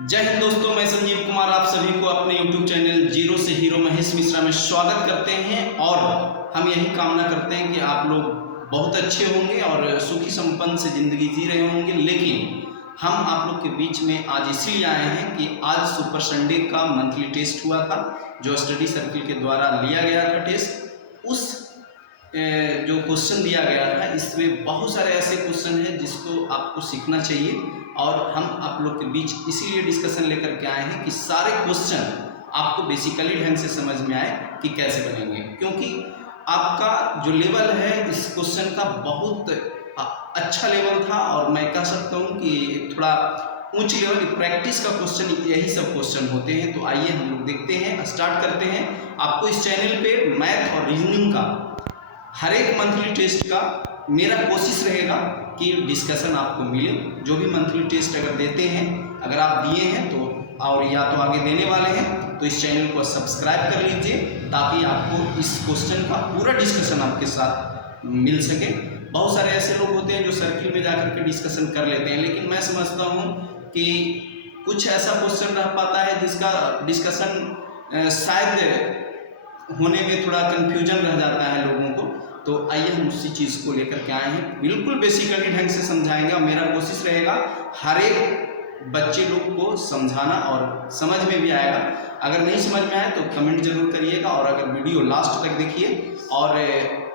जय हिंद दोस्तों, मैं संजीव कुमार आप सभी को अपने YouTube चैनल जीरो से हीरो महेश मिश्रा में स्वागत करते हैं। और हम यही कामना करते हैं कि आप लोग बहुत अच्छे होंगे और सुखी संपन्न से ज़िंदगी जी रहे होंगे। लेकिन हम आप लोग के बीच में आज इसीलिए आए हैं कि आज सुपर संडे का मंथली टेस्ट हुआ था, जो स्टडी सर्किल के द्वारा लिया गया था टेस्ट। उस जो क्वेश्चन दिया गया था, इसमें बहुत सारे ऐसे क्वेश्चन हैं जिसको आपको सीखना चाहिए और हम आप लोग के बीच इसीलिए डिस्कशन लेकर के आए हैं कि सारे क्वेश्चन आपको बेसिकली ढंग से समझ में आए कि कैसे बनेंगे, क्योंकि आपका जो लेवल है इस क्वेश्चन का बहुत अच्छा लेवल था और मैं कह सकता हूँ कि थोड़ा उच्च लेवल प्रैक्टिस का क्वेश्चन यही सब क्वेश्चन होते हैं। तो आइए हम लोग देखते हैं, स्टार्ट करते हैं। आपको इस चैनल पे मैथ और रीजनिंग का हर एक मंथली टेस्ट का मेरा कोशिश रहेगा कि डिस्कशन आपको मिले। जो भी मंथली टेस्ट अगर देते हैं, अगर आप दिए हैं तो और या तो आगे देने वाले हैं, तो इस चैनल को सब्सक्राइब कर लीजिए ताकि आपको इस क्वेश्चन का पूरा डिस्कशन आपके साथ मिल सके। बहुत सारे ऐसे लोग होते हैं जो सर्किल में जाकर के डिस्कशन कर लेते हैं, लेकिन मैं समझता हूँ कि कुछ ऐसा क्वेश्चन रह पाता है जिसका डिस्कशन शायद होने में थोड़ा कन्फ्यूजन रह जाता है लोगों को। तो आइए हम उसी चीज़ को लेकर के आए हैं, बिल्कुल बेसिकली ढंग से समझाएंगे और मेरा कोशिश रहेगा हर एक बच्चे लोग को समझाना और समझ में भी आएगा। अगर नहीं समझ में आए तो कमेंट जरूर करिएगा, और अगर वीडियो लास्ट तक देखिए और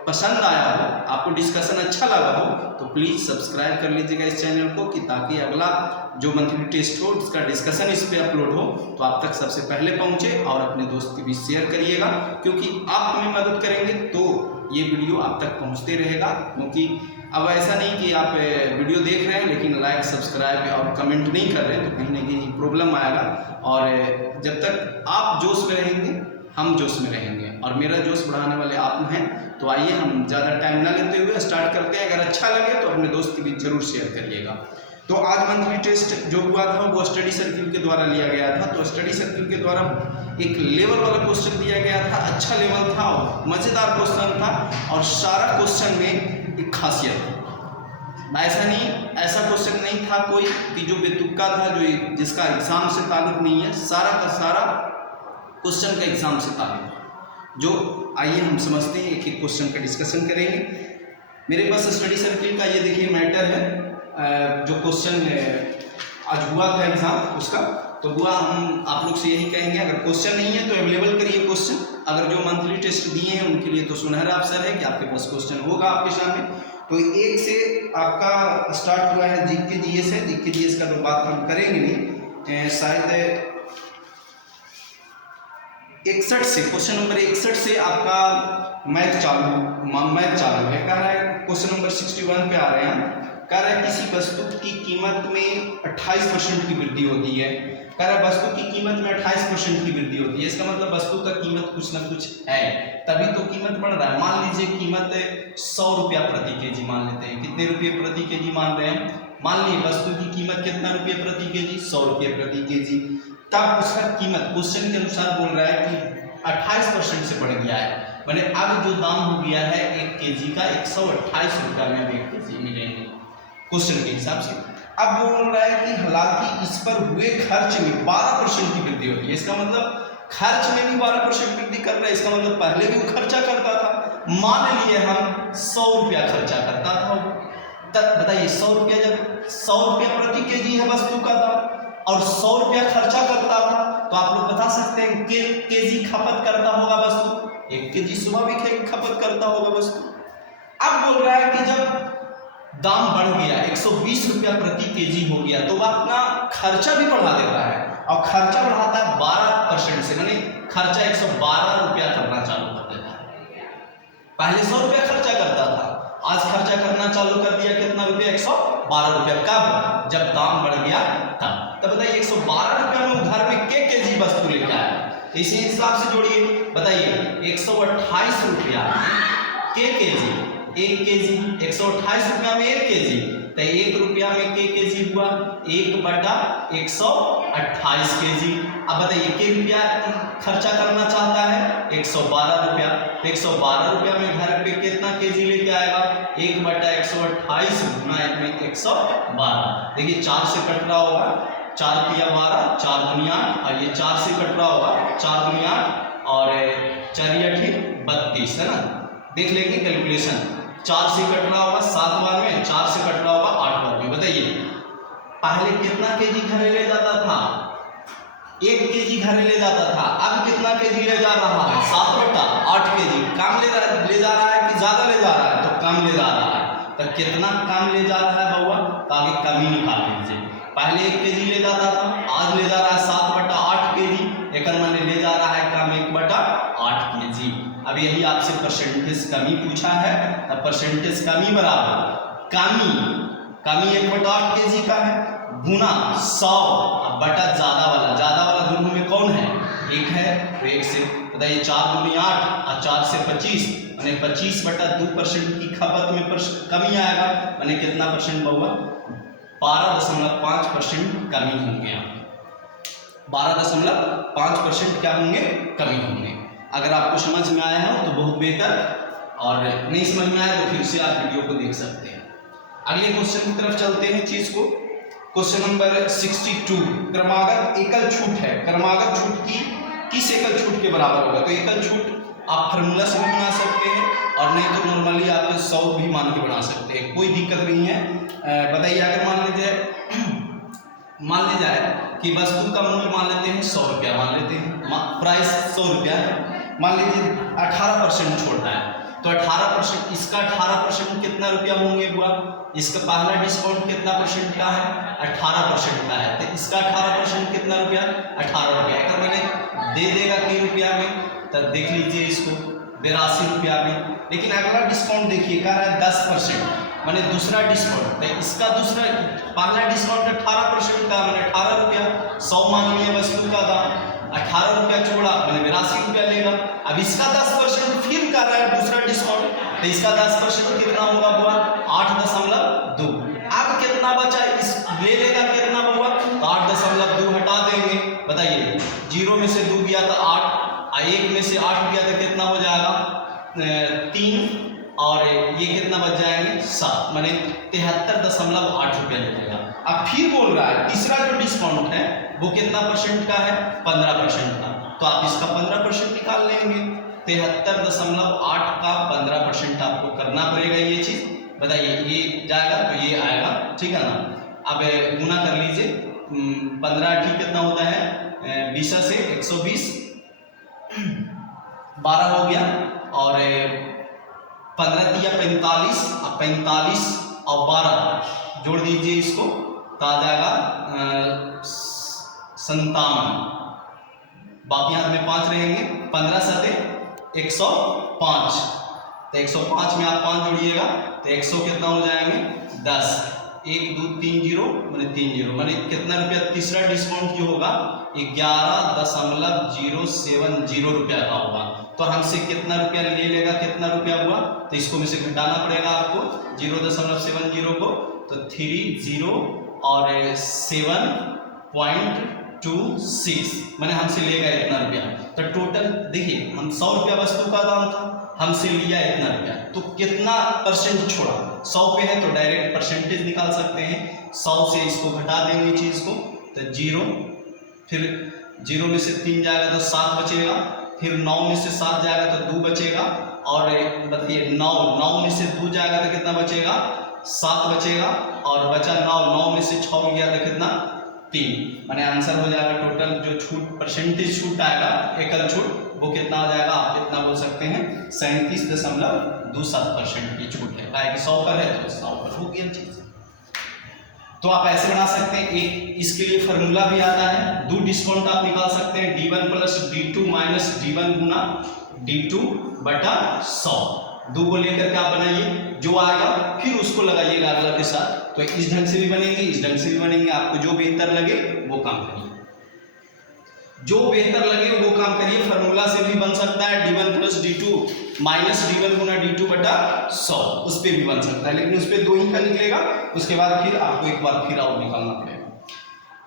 पसंद आया हो, आपको डिस्कशन अच्छा लगा हो, तो प्लीज़ सब्सक्राइब कर लीजिएगा इस चैनल को कि ताकि अगला जो मंथली टेस्ट हो उसका डिस्कशन इस पर अपलोड हो तो आप तक सबसे पहले पहुंचे। और अपने दोस्त के बीच शेयर करिएगा, क्योंकि आप हमें मदद करेंगे तो ये वीडियो आप तक पहुंचते रहेगा। क्योंकि अब ऐसा नहीं कि आप वीडियो देख रहे हैं लेकिन लाइक सब्सक्राइब और कमेंट नहीं कर रहे हैं, तो कहीं ना कहीं प्रॉब्लम आएगा। और जब तक आप जोश में रहेंगे हम जोश में रहेंगे, और मेरा जोश बढ़ाने वाले आप हैं। तो आइए हम ज़्यादा टाइम ना लेते हुए स्टार्ट करते हैं। अगर अच्छा लगे तो अपने दोस्त के बीच जरूर शेयर करिएगा। तो आज मंथली टेस्ट जो हुआ था वो स्टडी सर्किल के द्वारा लिया गया था। तो स्टडी सर्किल के द्वारा एक लेवल वाला क्वेश्चन दिया गया था, अच्छा लेवल था और मज़ेदार क्वेश्चन था, और सारा क्वेश्चन में एक खासियत थी। ऐसा क्वेश्चन नहीं था कोई कि जो बेतुक्का था, जो जिसका एग्जाम से ताल्लुक नहीं है। सारा का सारा क्वेश्चन का एग्जाम से ताल्लुक है। जो आइए हम समझते हैं, एक एक क्वेश्चन का डिस्कशन करेंगे। मेरे पास स्टडी सर्किल का ये देखिए मैटर है, जो क्वेश्चन आज हुआ था एग्जाम उसका। तो हुआ, हम आप लोग से यही कहेंगे, अगर क्वेश्चन नहीं है तो अवेलेबल करिए क्वेश्चन। अगर जो मंथली टेस्ट दिए हैं उनके लिए तो सुनहरा अवसर है कि आपके पास क्वेश्चन होगा आपके सामने। तो एक से आपका स्टार्ट हुआ है जीके जीएस है। जीके जीएस का तो बात हम करेंगे नहीं, शायद 61 से, क्वेश्चन नंबर 61 से आपका मैथ चालू है। कह रहा है क्वेश्चन नंबर 61 पे आ रहे हैं। कह रहा है किसी वस्तु की कीमत में 28% की वृद्धि होती है। कह रहा है वस्तु की कीमत में 28% की वृद्धि होती है। इसका मतलब वस्तु का कीमत कुछ ना कुछ है, तभी तो कीमत बढ़ रहा है। मान लीजिए कीमत 100 रुपया प्रति केजी मान लेते हैं। कितने रुपये प्रति केजी मान रहे हैं? मान लीजिए वस्तु की कीमत कितना रुपये प्रति केजी? 100 रुपये प्रति केजी। तब उसका कीमत क्वेश्चन के अनुसार बोल रहा है कि 28% से बढ़ गया है। मैंने अब जो दाम हो गया है 1 केजी का 128 रुपया में 1 केजी मिलेंगे क्वेश्चन के हिसाब से। अब बोल रहा है कि हालांकि इस पर हुए खर्च में 12% की वृद्धि होती है। इसका मतलब खर्च में भी 12% वृद्धि कर रहा है। इसका मतलब पहले भी वो खर्चा करता था। मान लिए हम 100 रुपया खर्चा करता था, तब बताइए 100 रुपया, जब 100 रुपया प्रति केजी है वस्तु का दाम और 100 रुपया खर्चा करता था, तो आप लोग बता सकते हैं कि केजी खपत करता होगा वस्तु। 1 केजी स्वाभाविक खपत करता होगा वस्तु। अब बोल रहा है कि जब दाम बढ़ गया 120 रुपया प्रति केजी हो गया, तो वह अपना खर्चा भी बढ़ा देता है, और खर्चा बढ़ाता है 12% से, यानी खर्चा 112 रुपया करना चालू कर देता है। पहले 100 रुपया खर्चा करता था, आज खर्चा करना चालू कर दिया कितना रुपया? 112 रुपया। कब? जब दाम बढ़ गया तब बताइए 112 रुपया में घर में के केजी वस्तु लेके आया। इसी हिसाब से जोड़िए, बताइए 128 रुपया के केजी, 1 केजी 128 रुपया में 1 केजी, तो 1 रुपया में के केजी हुआ 1/128 केजी। अब बताइए के रुपया खर्चा करना चाहता है 112 रुपया, तो 112 रुपया में घर पे कितना केजी लेके आएगा? 1/128 गुना 112। देखिए 4 से कट रहा होगा, 4 तिया 12, 4 दूनी 8 और ये 4 से कट रहा होगा, 4 दूनी 8 और 4 या 32 है ना। देख लेंगे कैलकुलेशन, 4 से कट रहा होगा 7 बार में, 4 से कट रहा होगा 8 बार में। बताइए पहले कितना केजी घरे ले जाता था? 1 केजी घरे ले जाता था, अब कितना केजी ले जा रहा है? 7/8 केजी। काम ले जा रहा है कि ज्यादा ले जा रहा है? तो कम ले जा रहा है। तो कितना कम ले जा रहा है बउआ? तो आगे कमी निकाल लीजिए। पहले 1 केजी ले जाता था, आज ले जा रहा है 7/8 केजी, एक माने ले जा रहा है कम 1/8 केजी। अब यही आपसे परसेंटेज कमी पूछा है, तब परसेंटेज कमी बराबर कमी 1/8 केजी का है गुना 100 बटा ज्यादा वाला दोनों में कौन है? 1 है, तो 1 से बताइए 4 दूनी 8 और 4 से 25 यानी 25/2% की खपत में कमी आएगा। यानी कितना परसेंट बउआ? 12.5% कमी होंगे। 12.5% क्या होंगे? कमी होंगे। अगर आपको समझ में आया हो तो बहुत बेहतर, और नहीं समझ में आया तो फिर से आप वीडियो को देख सकते हैं। अगले क्वेश्चन की तरफ चलते हैं चीज को। क्वेश्चन नंबर 62, क्रमागत एकल छूट है। क्रमागत छूट की किस एकल छूट के बराबर होगा? तो एकल छूट आप फार्मूला से भी बना सकते हैं और नहीं तो नॉर्मली आप 100 भी मान के बना सकते हैं, कोई दिक्कत नहीं है। बताइए अगर मान ली जाए कि वस्तु का मूल्य मान लेते हैं 100 रुपया, मान लेते हैं प्राइस 100 रुपया है, मान लीजिए 18% छोड़ना है, तो 18% इसका 18% कितना रुपया होंगे हुआ? इसका पहला डिस्काउंट कितना परसेंट का है? 18% का है, तो इसका 18% कितना रुपया? 18 रुपया। अगर मैंने दे देगा कि रुपया में, तब देख लीजिए इसको 82 रुपया में। लेकिन अगला डिस्काउंट देखिए कह रहा है 10%, मैंने दूसरा डिस्काउंट, तो इसका दूसरा पहला डिस्काउंट 18% का, मैंने 18 रुपया 100 मान लिया वस्तु का दाम, 18 रुपया छोड़ा मैंने 82 रुपया लेगा। अब इसका 10% फिर कर रहा है दूसरा डिस्काउंट, तो इसका 10% कितना होगा बुआ? 8.2। अब कितना बचा? इस ले लेगा कितना बुआ? तो 8.2 हटा देंगे। बताइए 0 में से 2 गया तो 8, 1 में से 8 गया तो कितना हो जाएगा? 3, और ये कितना बच जाएंगे? 7, माने 73.8 रुपया मिलेगा। अब फिर बोल रहा है तीसरा जो डिस्काउंट है वो कितना परसेंट का है? 15% का, तो आप इसका 15% निकाल लेंगे। 73.8 का 15% आपको करना पड़ेगा ये चीज। बताइए ये जाएगा तो ये आएगा, ठीक है ना। अब गुना कर लीजिए, 15 ठीक कितना होता है? 20 से 120, 12 हो गया, और 15 या 45, 45 और 12 जोड़ दीजिए इसको, तो आ जाएगा 57। बाकी हाथ में 5 रहेंगे, 15 सते 105, तो 105 में आप 5 जोड़िएगा तो 100 कितना हो जाएंगे? 10, 1 2 3 0 मैंने 3 0, मैंने कितना रुपया? तीसरा डिस्काउंट जो होगा 11.070 रुपया का होगा। तो हमसे कितना रुपया ले लेगा? कितना रुपया हुआ? तो इसको में से घटाना पड़ेगा आपको 0.70 को, तो 30 और 7.26 मैंने हमसे लेगा इतना रुपया। तो टोटल देखिए हम 100 रुपया वस्तु का दाम था, हमसे लिया इतना रुपया, तो कितना परसेंट छोड़ा? 100 पे है तो डायरेक्ट परसेंटेज निकाल सकते हैं। 100 से इसको घटा देंगे चीज को, तो 0, फिर 0 में से 3 जाएगा तो 7 बचेगा, फिर 9 में से 7 जाएगा तो 2 बचेगा, और बताइए 9 में से 2 जाएगा तो कितना बचेगा? 7 बचेगा, और बचा 9 में से 6 गया तो कितना? 3, माने आंसर हो जाएगा टोटल जो छूट परसेंटेज छूट आएगा एकल छूट वो कितना आ जाएगा? आप इतना बोल सकते हैं 37.27% की छूट है। कि 100 पर है तो 100 पर हो गया चीज। तो आप ऐसे बना सकते हैं। एक इसके लिए फार्मूला भी आता है, 2 डिस्काउंट आप निकाल सकते हैं, D1 plus D2 minus D1 गुना D2 बटा 100। 2 को लेकर के आप बनाइए, जो आएगा फिर उसको लगाइएगा अगला के साथ। तो इस ढंग से भी बनेंगे, इस ढंग से भी बनेंगे, आपको जो बेहतर लगे वो काम करिए, जो बेहतर लगे वो काम करिए। फार्मूला से भी बन सकता है D1 plus D2 minus D1 गुना D2 बटा 100, उस पर भी बन सकता है, लेकिन उस पर 2 ही का निकलेगा। उसके बाद फिर आपको एक बार फिर और निकालना पड़ेगा।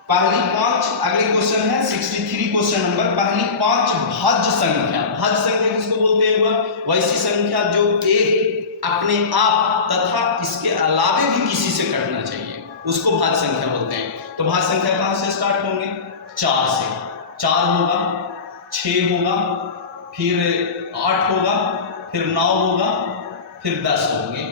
पहली 5, अगले क्वेश्चन है 63 क्वेश्चन नंबर। पहली 5 भाज्य संख्या, भाज्य संख्या किसको बोलते हैं? वैसी संख्या जो एक अपने आप तथा इसके अलावे भी किसी से कटना चाहिए, उसको भाज्य संख्या बोलते हैं। तो भाज्य संख्या कहाँ से स्टार्ट होंगे? 4 से। 4 होगा, 6 होगा, फिर 8 होगा, फिर 9 होगा, फिर 10 होंगे।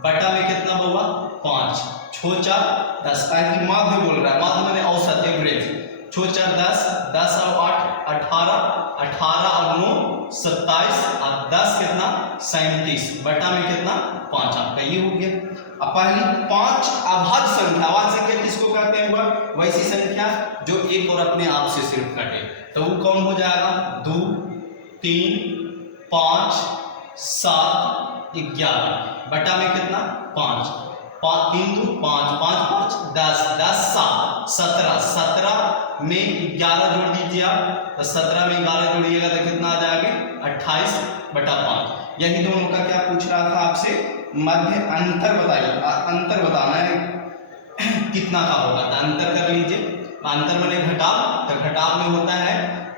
बटा में कितना होगा? 5। 6 4 10, कि माध्य बोल रहा है, माध्य मैंने औसत एवरेज। 6 4 10, 10 और 8 18, 18 और 9 27 और 10 कितना? 37। बटा में कितना? 5। आपका ये हो गया। अब पहली 5 अभाज्य संख्या, अभाज्य संख्या किसको कहते हैं? वैसी संख्या जो एक और अपने आप से सिर्फ कटे, तो वो कौन हो जाएगा? 2 3 5 7 11। बटा में कितना? 5। 5 3 2 5 5 5 10 10 7 17। 17 में 11 जोड़ दीजिए आप, तो 17 में 11 जोड़िएगा तो कितना आ जाएगा? 28 बटा 5। यही दोनों का क्या पूछ रहा था आपसे? मध्य अंतर बताइए, अंतर बताना है कितना का होगा। तो अंतर कर लीजिए, अंतर माने घटाव, तो घटाव में होता है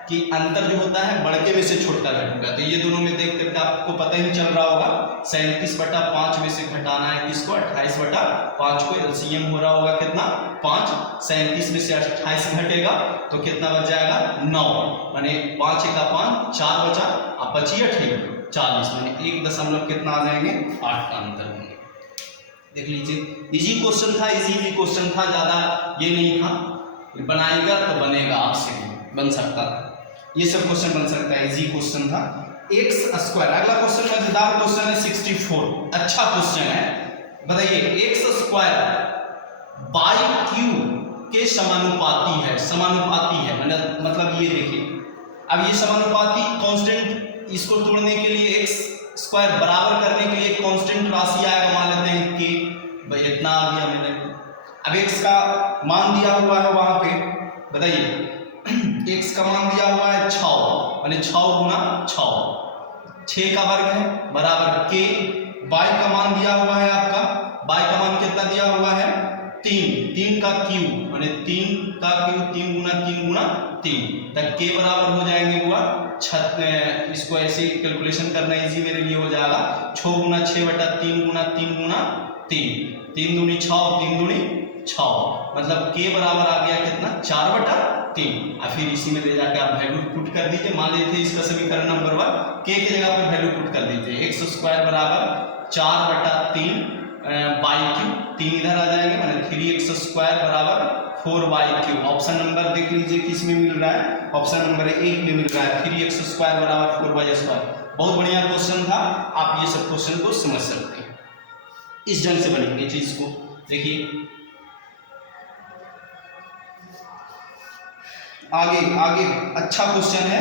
कि अंतर जो होता है बड़के में से छोटा घटेगा। तो ये दोनों में देख करके आपको पता ही चल रहा होगा। 37 बटा 5 में से घटाना है किसको? 28 बटा 5 को। एलसीएम हो रहा होगा कितना? 5। 37 में से 28 घटेगा तो कितना बच जाएगा? 9। माने 5 का 5 4 बचा, अब बची 40, माने 1 दशमलव कितना आ जाएंगे? 8 का अंतर होंगे। देख लीजिए, इजी क्वेश्चन था, इजी क्वेश्चन था, ज़्यादा ये नहीं था। बनाएगा तो बनेगा, आपसे बन सकता था, ये सब क्वेश्चन बन सकता है, इजी क्वेश्चन था। एक्स स्क्वायर, अगला क्वेश्चन मजेदार क्वेश्चन है 64, अच्छा क्वेश्चन है। बताइए, एक्स स्क्वायर बाई क्यू के समानुपाती है। समानुपाती है मतलब ये देखिए, अब ये समानुपाती कांस्टेंट, इसको तोड़ने के लिए एक्स स्क्वायर बराबर करने के लिए कांस्टेंट राशि आएगा, मान लेते हैं कि भाई इतना आ गया मैंने। अब एक्स का मान दिया हुआ है वहां पे, बताइए x का मान दिया हुआ है 6, माने 6 गुना 6 का वर्ग है बराबर k। y का मान दिया हुआ है आपका, y का मान कितना दिया हुआ है? 3 का क्यू, माने 3 का क्यू, 3 गुना 3 तक k बराबर हो जाएंगे हुआ 6। इसको ऐसे कैलकुलेशन करना इजी मेरे लिए हो जाएगा। 6 गुना 6 बटा 3 गुना 3 गुना 3, 3 दूनी 6 और 3 दूनी 6, मतलब k बराबर आ गया कितना? 4 बटा 3। और फिर इसी में ले जाके आप वैल्यू पुट कर दीजिए। मान लेते हैं इसका समीकरण नंबर 1, k की जगह पर वैल्यू पुट कर दीजिए। एक्स स्क्वायर बराबर 4 बटा 3 बाई क्यू, 3 इधर आ जाएंगे, माने 3x स्क्वायर बराबर 4y क्यू। ऑप्शन नंबर देख लीजिए किस में मिल रहा है? ऑप्शन नंबर 1 में मिल रहा है, 3x स्क्वायर बराबर 4y स्क्वायर। बहुत बढ़िया क्वेश्चन था, आप ये सब क्वेश्चन को समझ सकते हैं। इस ढंग से बनेंगे चीज को। देखिए आगे अच्छा क्वेश्चन है,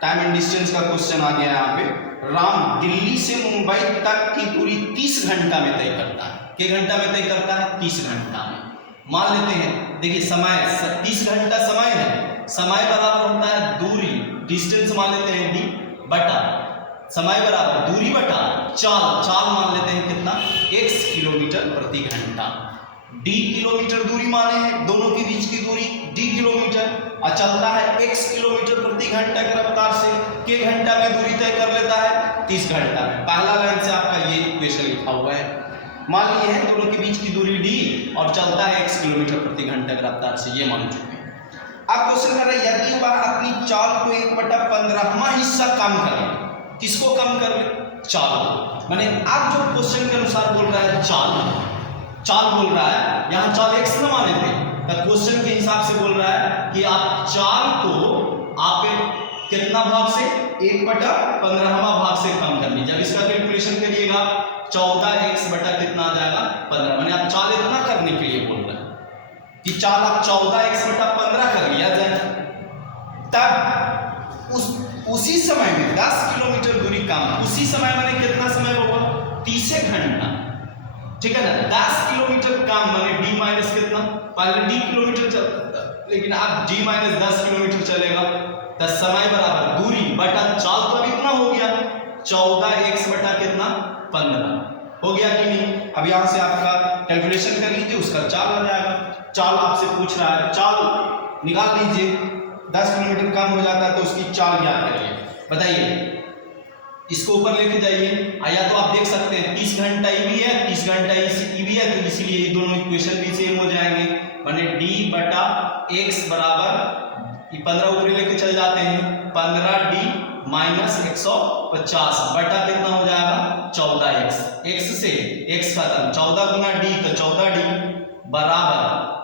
टाइम एंड डिस्टेंस का क्वेश्चन आ गया यहाँ पे। राम दिल्ली से मुंबई तक की दूरी 30 घंटा में तय करता है। कितने घंटा में तय करता है? 30 घंटा में। मान लेते हैं, देखिए समय 30 घंटा समय है, समय बराबर होता है दूरी, डिस्टेंस मान लेते हैं d बटा समय बराबर दूरी बटा चाल मान लेते हैं कितना? x किलोमीटर प्रति घंटा। d किलोमीटर दूरी माने हैं, दोनों के बीच की दूरी d किलोमीटर, और चलता है x किलोमीटर प्रति घंटा की रफ्तार से। के घंटा में दूरी तय कर लेता है? 30 घंटा में। पहला लाइन से आपका ये इक्वेशन लिखा हुआ है। मान लिए हैं दोनों के बीच की दूरी d और चलता है x किलोमीटर प्रति घंटा की रफ्तार से, ये मान चुके हैं। अब क्वेश्चन कर रहा है, यदि वह अपनी चाल को 1/15वां हिस्सा कम कर ले। किसको कम कर ले? चाल को। माने आप जो क्वेश्चन के अनुसार बोल रहा है चाल बोल रहा है, यहाँ चाल x न माने थे, तो क्वेश्चन के हिसाब से बोल रहा है कि आप चाल को आप कितना भाग से? 1/15वां भाग से कम कर लीजिए। अब इसका कैलकुलेशन करिएगा, 14x बटा कितना आ जाएगा? 15। माने आप चाल इतना करने के लिए बोल रहे हैं कि चाल आप 14x बटा 15 कर लिया जाए, तब उसी समय में 10 किलोमीटर दूरी कम। उसी समय माने कितना समय होगा? 30 घंटा, ठीक है ना। 10 किलोमीटर कम माने d माइनस कितना? पहले d किलोमीटर चलता, लेकिन अब d माइनस 10 किलोमीटर चलेगा, तो समय बराबर दूरी बटा चाल तो अभी इतना हो गया, 14x बटा कितना? 15 हो गया कि नहीं? अब यहां से आपका कैलकुलेशन कर लीजिए, उसका चाल आ जाएगा। चाल आपसे पूछ रहा है, चाल निकाल लीजिए। 10 किलोमीटर कम हो जाता है तो उसकी चाल ज्ञात करिए। बताइए, इसको ऊपर लेके जाइए, या तो आप देख सकते हैं 30 घंटा ई भी है, 30 घंटा ई भी है, तो इसीलिए ये दोनों इक्वेशन भी सेम हो जाएंगे। माने डी बटा एक्स बराबर 15 ऊपर लेके चल जाते हैं 15d माइनस 150 बटा कितना हो जाएगा 14x, x से x खत्म 14 गुना d तो 14d बराबर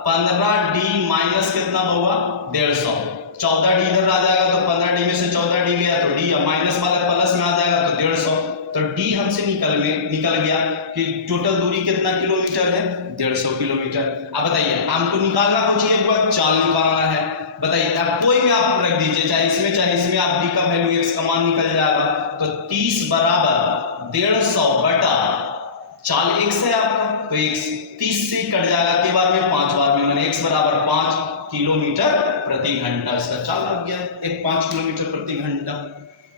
15d माइनस कितना होगा 150, 14d इधर आ जाएगा तो 15d में से 14d गया तो d माइनस वाला प्लस में आ जाएगा तो 150, तो d हमसे निकल गया कि टोटल दूरी कितना किलोमीटर है 150 किलोमीटर। अब बताइए हमको निकालना कुछ चाहिए चाल निकालना है, बताइए अब कोई में आप रख दीजिए चाहे इसमें आप d का वैल्यू x का मान निकल जाएगा तो 30 बराबर 150 बटा चाल x है आपका तो x 30 से कट जाएगा के बार में 5 बार में माने x बराबर 5 किलोमीटर प्रति घंटा, इसका चाल लग गया एक 5 किलोमीटर प्रति घंटा।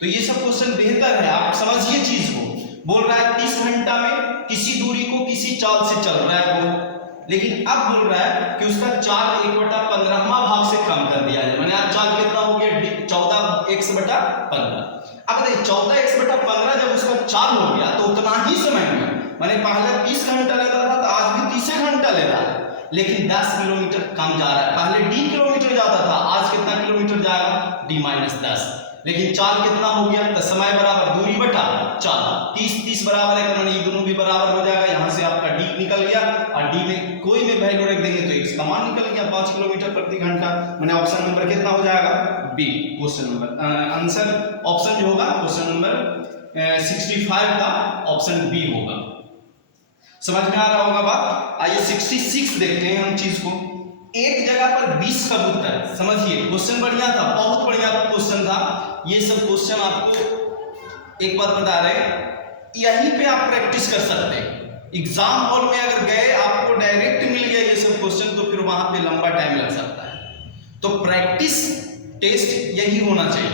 तो ये सब क्वेश्चन बेहतर है, आप समझिए चीज को। बोल रहा है 30 घंटा में किसी दूरी को किसी चाल से चल रहा है वो, लेकिन अब बोल रहा है कि उसका चाल 1/15वां भाग से कम कर दिया जाए, माने अब चाल कितना हो गया 14x/15। अब बताइए 14x/15 जब उसका चाल हो गया तो उतना ही समय में, माने पहले 30 घंटा लेता था तो आज भी 30 घंटा ले रहा है, लेकिन 10 किलोमीटर कम जा रहा है। पहले d किलोमीटर जाता था, आज कितना किलोमीटर जाएगा d-10, लेकिन चाल कितना हो गया तो समय बराबर दूरी बटा चाल 30 बराबर है, माने ये दोनों भी बराबर हो जाएगा। यहाँ से आपका d निकल गया और d में कोई में वैल्यू रख देंगे तो x का मान निकल गया 5 किलोमीटर प्रति घंटा, माने ऑप्शन नंबर कितना हो जाएगा B. Question number answer option जो होगा क्वेश्चन नंबर 65 का ऑप्शन बी होगा। समझ में आ रहा होगा बात। आइए 66 देखते हैं हम चीज को। एक जगह पर 20 कबूतर, समझिए क्वेश्चन बढ़िया था, बहुत बढ़िया क्वेश्चन था। ये सब क्वेश्चन आपको एक बात बता रहे यहीं पे आप प्रैक्टिस कर सकते हैं। एग्जाम हॉल में अगर गए आपको डायरेक्ट मिल गया ये सब क्वेश्चन तो फिर वहां पे लंबा टाइम लग सकता है। तो प्रैक्टिस टेस्ट यही होना चाहिए,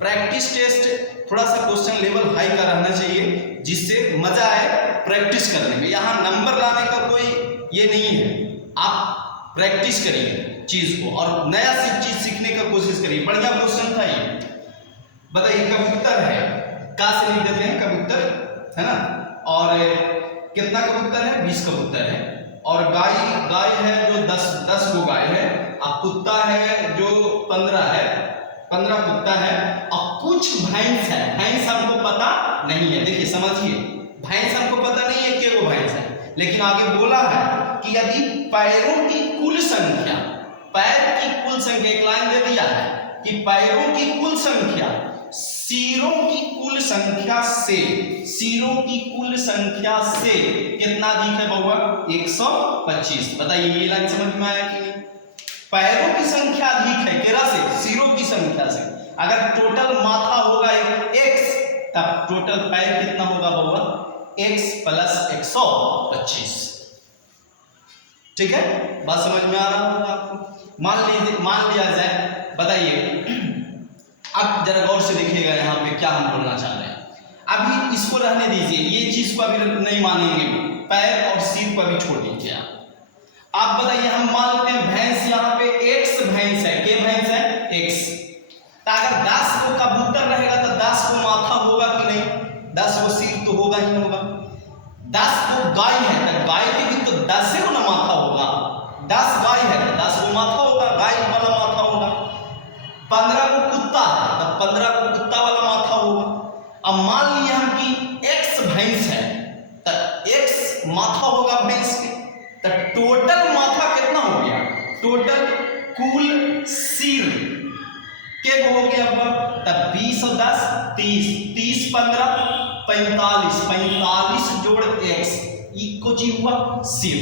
प्रैक्टिस टेस्ट थोड़ा सा क्वेश्चन लेवल हाई का रहना चाहिए जिससे मजा आए प्रैक्टिस करने में। यहाँ नंबर लाने का कोई ये नहीं है, आप प्रैक्टिस करिए चीज को और नया चीज सीखने का कोशिश करिए। बढ़िया क्वेश्चन था ये। बताइए कबूतर है, का से लिख देते हैं कबूतर है ना, और कितना कबूतर है 20 कबूतर है, और गाय है जो 10 गो गाय है, और कुत्ता है जो 15 है, 15 कुत्ता है, और कुछ भैंस है। भैंस हमको पता नहीं है, देखिए समझिए भैंस हमको पता नहीं है कितने भैंस है, लेकिन आगे बोला है कि यदि पैरों की कुल संख्या, पैर की कुल संख्या, एक लाइन दे दिया है कि पैरों की कुल संख्या सिरों की कुल संख्या से, सिरों की कुल संख्या से कितना अधिक है बउआ 125। बताइए ये लाइन समझ में आया कि नहीं। पैरों की संख्या अधिक है केरा से, सिरों की संख्या से। अगर टोटल माथा होगा x तब टोटल पैर कितना होगा बउआ x प्लस 125। ठीक है, बात समझ में आ रहा होगा आपको। मान लिया जाए, बताइए अब जरा गौर से देखिएगा यहाँ पे क्या हम बोलना चाह रहे हैं। अभी इसको रहने दीजिए, ये चीज को अभी नहीं मानेंगे, पैर और सिर को भी छोड़ दीजिए आप बताइए हम मान लेते हैं भैंस, यहाँ पे x भैंस है, के भैंस है x, तो अगर 10 को कबूतर रहेगा तो 10 को माथा होगा कि नहीं, 10 को सिर तो होगा ही होगा। 10 को गाय है तो गाय के भी तो 10 को ना माथा होगा, 10 गाय है तो 10 को माथा होगा, गाय वाला माथा होगा। 15 को कुत्ता है तो 15 को कुत्ता वाला माथा होगा। अब मान लिए हम कि x भैंस है तो x माथा होगा भैंस के, तो टोटल माथा कितना हो गया, टोटल कुल सिर के हो गया तब 20 और 10 30, 30 15 45, 45 जोड़ x इक्वल जी हुआ सिर।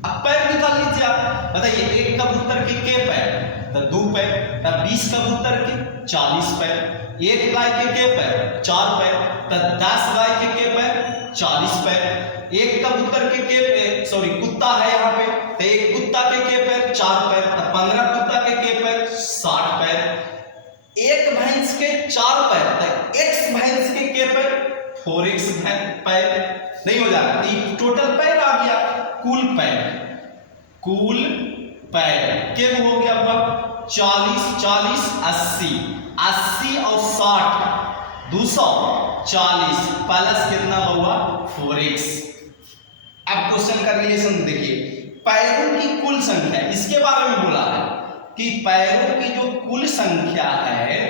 अब पैर निकाल लीजिए आप, बताइए एक कबूतर के पैर तो 2 पैर, तब 20 कबूतर के 40 पैर, एक गाय के पैर 4 पैर, तब 10 गाय के पैर 40 पैर, एक कबूतर के पैर, सॉरी कुत्ता है यहाँ पे तो एक कुत्ता के पैर 4 पैर, तब 15 कुत्ता के पैर 60 पैर, एक भैंस के 4 पैर तो x भैंस के पैर 4x पैर नहीं हो जाएगा, टोटल पैर आ गया कुल पैर, कुल पैर के हो गया 40 40 80, 80 और 60 240 प्लस कितना हुआ 4x। अब क्वेश्चन का रिलेशन देखिए, पैरों की कुल संख्या, इसके बारे में बोला है कि पैरों की जो कुल संख्या है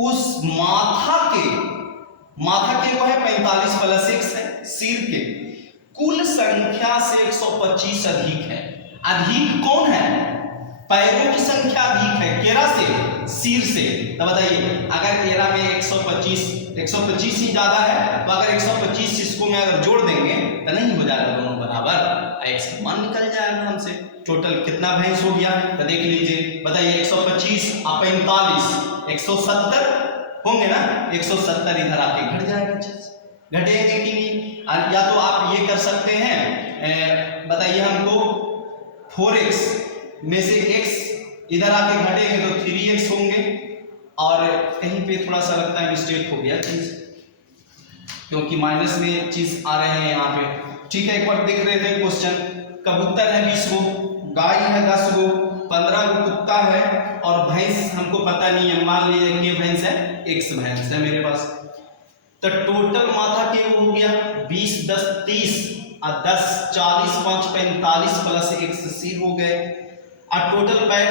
उस माथा के वो है 45 प्लस 1 है, सिर के कुल संख्या से 125 अधिक है। अधिक कौन है? पैरों की संख्या अधिक है केरा से, सिर से। तो बताइए अगर एरा में 125 ही ज्यादा है तो अगर 125 इसको में अगर जोड़ देंगे तो नहीं हो जाएगा दोनों बराबर, x का मान निकल जाएगा हमसे। टोटल कितना भैंस हो गया तो देख लीजिए, बताइए 125 और 45 170 होंगे ना, 170 इधर आके घट जाएगा, घटेंगे कि नहीं? या तो आप ये कर सकते हैं, बताइए हमको 4x में से x इधर आके घटेंगे तो 3x होंगे, और कहीं पे थोड़ा सा लगता है मिस्टेक हो गया चीज, क्योंकि माइनस में चीज आ रहे हैं यहाँ पे। ठीक है, एक बार देख रहे थे क्वेश्चन, कबूतर है 20 गो, गाय है 10 गो, 15 गो कुत्ता है, और भैंस हमको पता नहीं है, मान लीजिए कि भैंस है, x भैंस है मेरे पास। तो टोटल माथा के वो हो गया 20 10 30 और 10 40 5 45 प्लस 1 सिर हो गए, और टोटल पैर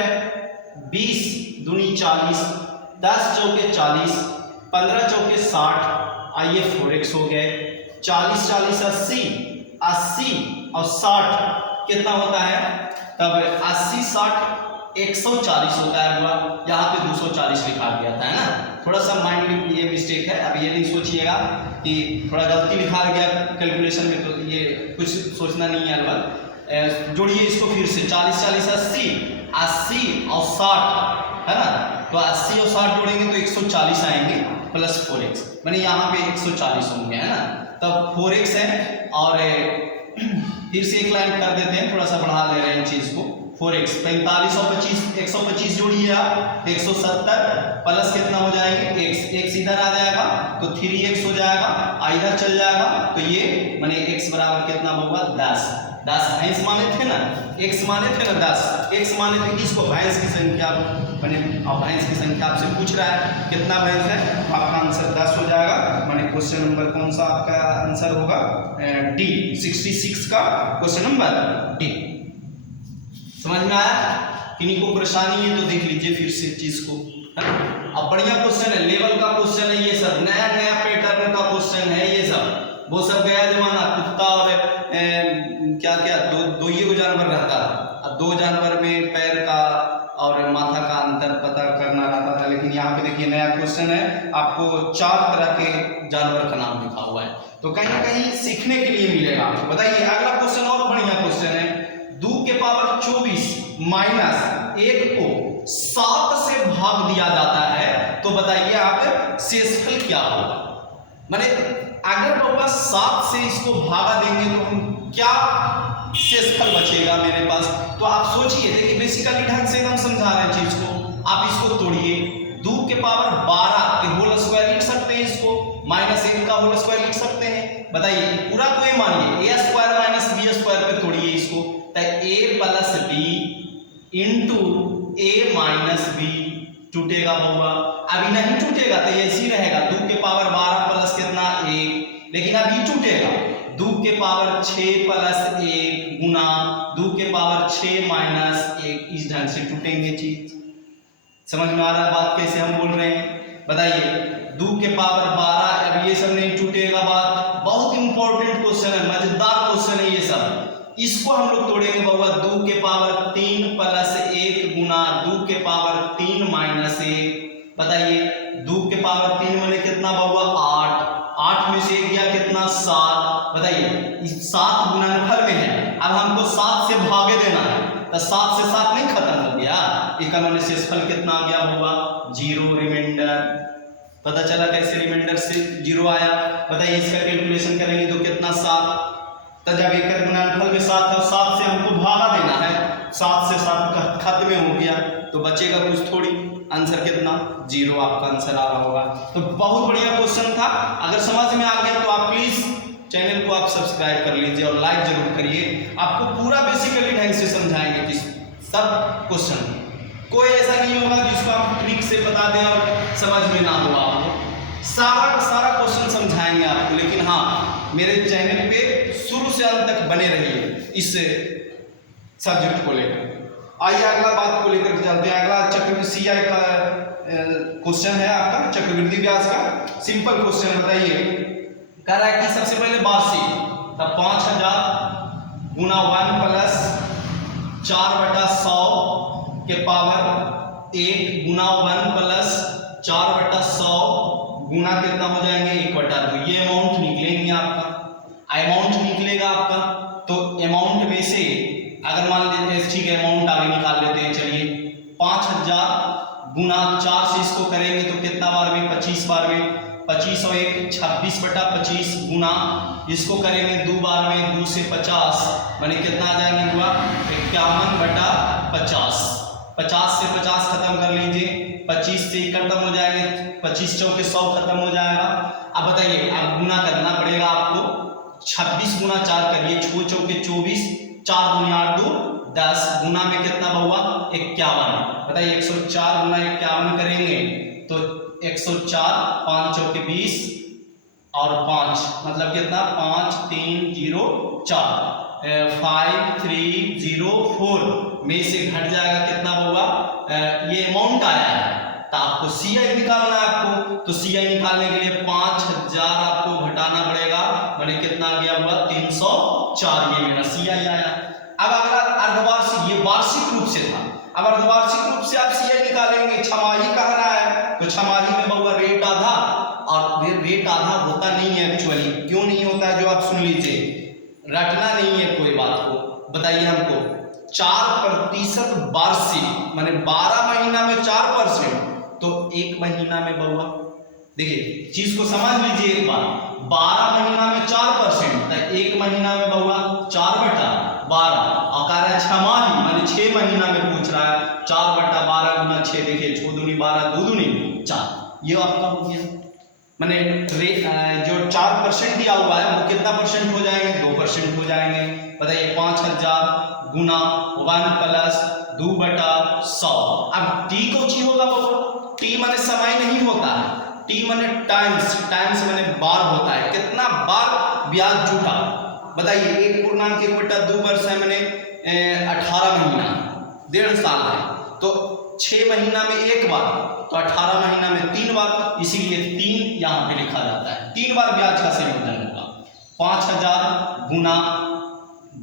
20 दूनी 40, 10 चौके 40, 15 चौके 60, आइए 4x हो गए, 40 40 80 80 और 60 कितना होता है? तब 80 60 140 होता है पूरा, यहाँ पे 240 लिखा गया था, है ना। थोड़ा सा माइंड में ये मिस्टेक है, अब ये नहीं सोचिएगा कि थोड़ा गलती लिखा गया कैलकुलेशन में, तो ये कुछ सोचना नहीं है अलग। जोड़िए इसको फिर से, 40 40 80 और 60 है ना, तो 80 और 60 जोड़ेंगे तो 140 आएंगे प्लस 4x, माने यहाँ पे 140 होंगे, है ना। तब 4x है, और फिर से एक लाइन कर देते हैं, थोड़ा सा बढ़ा ले रहे हैं चीज को। 4x 45 और 25 125 जोड़िए आप 170 प्लस कितना हो जाएंगे x इधर आ जाएगा तो 3x हो जाएगा, इधर चल जाएगा तो ये माने x बराबर कितना होगा 10 भैंस माने थे ना, x माने थे ना 10, x माने थे किसको? भैंस की संख्या माने, और भैंस की संख्या आपसे पूछ रहा है कितना भैंस है, आपका आंसर 10 हो जाएगा। माने क्वेश्चन नंबर कौन सा आपका आंसर होगा? डी 66 का क्वेश्चन नंबर डी। समझ में आया? किन्हीं को परेशानी है तो देख लीजिए फिर से चीज को, है ना। अब बढ़िया क्वेश्चन है, लेवल का क्वेश्चन है ये सब, नया पैटर्न का क्वेश्चन है ये सब। वो सब गया जमाना, कुत्ता और क्या क्या दो ही जानवर रहता था, अब 2 जानवर में पैर का और माथा का अंतर पता करना रहता था, लेकिन यहाँ पे देखिए नया क्वेश्चन है, आपको 4 तरह के जानवर का नाम लिखा हुआ है, तो कहीं ना कहीं सीखने के लिए मिलेगा आपको। बताइए अगला क्वेश्चन और बढ़िया क्वेश्चन है, 2 के पावर 24 माइनस 1 को 7 से भाग दिया जाता है, तो बताइए आप शेषफल क्या होगा? माने अगर बाबा 7 से इसको भागा देंगे तो हम क्या शेषफल बचेगा मेरे पास? तो आप सोचिए, देखिए बेसिकली ढंग से एकदम समझा रहे हैं चीज को। आप इसको तोड़िए, 2 के पावर 12 के होल स्क्वायर लिख सकते हैं, इसको माइनस 1 का होल स्क्वायर लिख सकते हैं। बताइए पूरा को ये मानिए a square minus b square पे तोड़िए इसको, तो a plus b into a minus b टूटेगा होगा, अभी नहीं टूटेगा तो ऐसे ही रहेगा, 2 के पावर 12 प्लस कितना 1, लेकिन अभी टूटेगा 2 के पावर 6 प्लस 1 गुना 2 के पावर 6 माइनस 1, इस ढंग से टूटेंगे चीज। समझ में आ रहा है बात कैसे हम बोल रहे हैं? बताइए 2 के पावर 12, अब ये सब नहीं टूटेगा बात, बहुत इंपॉर्टेंट क्वेश्चन है, मजेदार क्वेश्चन है ये सब। इसको हम लोग तोड़ेंगे बाबा, 2 के पावर 3 प्लस 1 गुना 2 के पावर 3 माइनस 1। बताइए 2 के पावर 3 माने कितना बाबा 8 में से 1 गया कितना 7। बताइए 7 गुणनफल में है, अब हमको 7 से भागे देना है, तो 7 से 7 नहीं खत्म हो गया, इसका माने शेषफल कितना आ गया होगा 0, रिमाइंडर। पता चला कैसे रिमाइंडर से 0 आया? बताइए इसका कैलकुलेशन करेंगे तो कितना 7, तो जब एक गुणनफल में 7 है, 7 से हमको भागा देना है, 7 से 7 खत्म हो गया तो बचेगा कुछ थोड़ी, आंसर कितना 0 आपका आंसर आ रहा होगा। तो बहुत बढ़िया क्वेश्चन था, अगर समझ में आ गया तो आप प्लीज चैनल को आप सब्सक्राइब कर लीजिए और लाइक जरूर करिए, आपको पूरा बेसिकली ढंग से समझाएंगे कि सब क्वेश्चन, कोई ऐसा नहीं होगा जिसको आप ट्रिक से बता दें और समझ में ना हो, आपको सारा का सारा क्वेश्चन समझाएंगे आपको। लेकिन हाँ, मेरे चैनल पे शुरू से अंत तक बने रहिए, इस सब्जेक्ट को लेकर। आइए अगला बात को लेकर चलते हैं। अगला चक्रवृद्धि CI का क्वेश्चन है आपका, चक्रवृद्धि ब्याज का सिंपल क्वेश्चन। बताइए, कह रहा है कि सबसे पहले वार्षिक, तब 5000 गुना 1 प्लस 4/100 के पावर 1 गुना 1 प्लस 4/100 गुना कितना हो जाएंगे 1/2। ये अमाउंट निकलेंगे आपका, अमाउंट निकलेगा आपका। तो अमाउंट में से अगर मान लेते, ठीक है अमाउंट आगे निकाल लेते हैं। चलिए 5000 गुना 4 से इसको करेंगे तो कितना बार में 25 बार में 25 और 1 26/25 गुना इसको करेंगे 2 बार में 2 से 50 माने कितना आ जाएगा हुआ 51/50। 50 से 50 खत्म कर लीजिए, 25 से खत्म हो जाएंगे, 25 चौके 100 खत्म हो जाएगा। अब बताइए, अब गुना करना पड़ेगा आपको। 26 गुना 4 करिए, 6 चौके 24, 4 दूनी 8 2 10 गुना में कितना हुआ 51। बताइए 104 गुना 51 करेंगे तो 104, 5 चौके 20 और 5 मतलब कितना 5 3 0 4 5304 में से घट जाएगा कितना होगा, ये अमाउंट आया है। तो आपको CI निकालना है आपको। तो CI निकालने के लिए 5000 आपको घटाना पड़ेगा, माने कितना आ गया हुआ 304। ये मेरा CI आया। अब अगला अर्धवार्षिक, ये वार्षिक रूप से था। अब अर्धवार्षिक रूप से आप CI निकालेंगे। छमाही कह रहा है तो छमाही में बहुआ रेट आधा, और रेट आधा होता नहीं है एक्चुअली। क्यों नहीं होता है जो आप सुन लीजिए, रटना नहीं है कोई बात को। बताइए हमको 4% वार्षिक माने 12 महीना में 4%, तो 1 महीना में बहुआ देखिए चीज को समझ लीजिए एक बार। 12 महीना में 4%, 1 महीना में बहुआ 4/12 और कह रहा है छमाही माने 6 महीना में पूछ रहा है 4/12 गुना 6। देखिए 6 दूनी 12 2 दूनी 4, ये आपका हो गया। माने जो 4% दिया हुआ है वो कितना परसेंट हो जाएंगे 2% हो जाएंगे। बताइए 5000 गुना 1 प्लस 2/100। अब टी को ची होगा बाबा, टी माने समय नहीं होता है, टी माने टाइम्स, टाइम्स माने बार होता है, कितना बार ब्याज जुटा। बताइए 1.1/2 वर्ष है माने 18 महीना, 1.5 साल है। तो 6 महीना में 1 बार, तो 18 महीना में 3 बार, इसीलिए 3 यहाँ पे लिखा जाता है। 3 बार ब्याज का संयोजन होगा। 5000 गुना